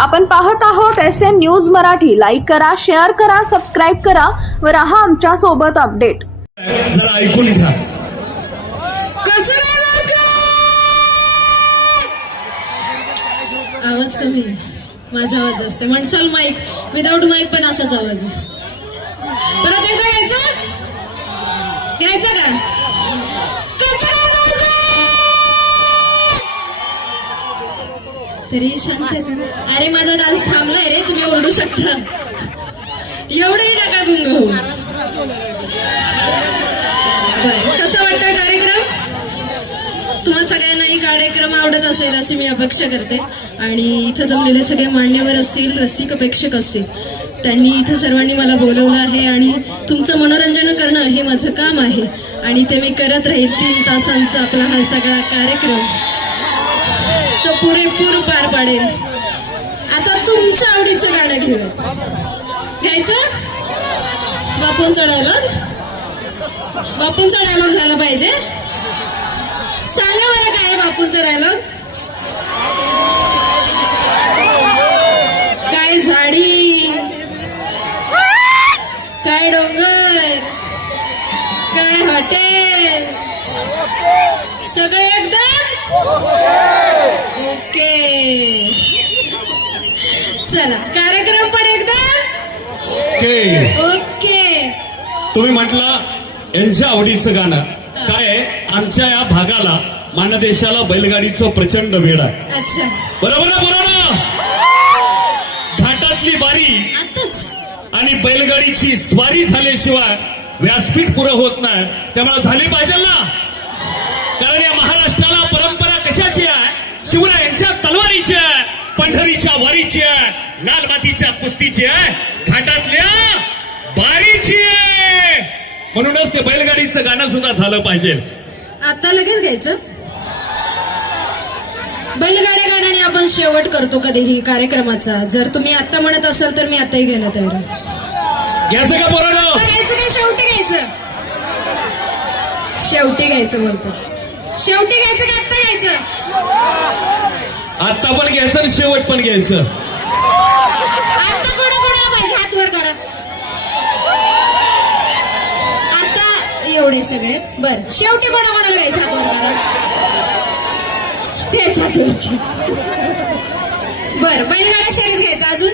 आपण पाहत आहोत S N news Marathi. Like करा शेअर करा सबस्क्राईब करा व राहा आमच्यासोबत अपडेट जरा ऐकून घ्या. आवाज कमी आहे. माझा आवाज जास्त आहे. म्हणसाल माईक विदाऊट माईक पण असाच आवाज आहे. परत एकदा घ्यायचं घ्यायचं का? तरी शांत अरे माझा डान्स थांबलाय रे तुम्ही ओरडू शकता. एवढंही नका गुंग होऊ. बरं, कसं वाटतं कार्यक्रम? तुम्हा सगळ्यांनाही कार्यक्रम आवडत असेल अशी मी अपेक्षा करते. आणि इथं जमलेले सगळे मान्यवर असतील रसिक अपेक्षक असतील त्यांनी इथं सर्वांनी मला बोलवलं आहे आणि तुमचं मनोरंजन करणं हे माझं काम आहे. आणि ते मी करत राहील तीन तासांचा आपला हा सगळा कार्यक्रम. तो पुरेपूर पार पाडेल. आता तुमच्या आवडीचं गाणं घेऊ घ्यायचं? बापूंचा डायलॉग बापूंचा डायलॉग झाला पाहिजे. सांगा बरं काय आहे बापूंचा डायलॉग काय झाडी? काय डोंगर? काय हॉटेल? सगळे एकदम ओके चला कार्यक्रम पण एकदा? ओके. ओके. तुम्ही म्हटलं यांच्या आवडीचं गाणं. काय? आमच्या या भागाला मानदेशाला बैलगाडीचं प्रचंड वेळ अच्छा. बरोबर ना बरोबर ना? घाटातली बारी आताच. आणि बैलगाडीची स्वारी झाल्याशिवाय व्यासपीठ पुरं होत नाही. त्यामुळे झाली पाहिजे ना? कारण या महाराष्ट्राला परंपरा कशाची आहे? शिवरायांच्या तलवारीची आहे. पंढरीच्या वारीची आहे. लाल मातीच्या कुस्तीची आहे. घाटातल्या बारीची आहे. म्हणूनच ते बैलगाडीचं गाणं सुद्धा झालं पाहिजे. आता लगेच घ्यायचं. बैलगाड्या गाण्याने आपण शेवट करतो कधीही कार्यक्रमाचा. जर तुम्ही आता म्हणत असाल तर मी आताही घ्यायला तयार घ्यायचं का पोरानं? आता घ्यायचं काय शेवटी घ्यायचं. शेवटी घ्यायचं बोलतो. शेवटी घ्यायचं का? आत्ता घ्यायचं. आता पण घ्यायचं आणि शेवट पण घ्यायचं. आता कोणा कोणाला पाहिजे? हात वर करा. आता एवढे सगळे. बर. शेवटी कोणा कोणाला घ्यायचं? हात वर करा. तेच हात वर. बर. बैलगाडा शरीर घ्यायचं अजून?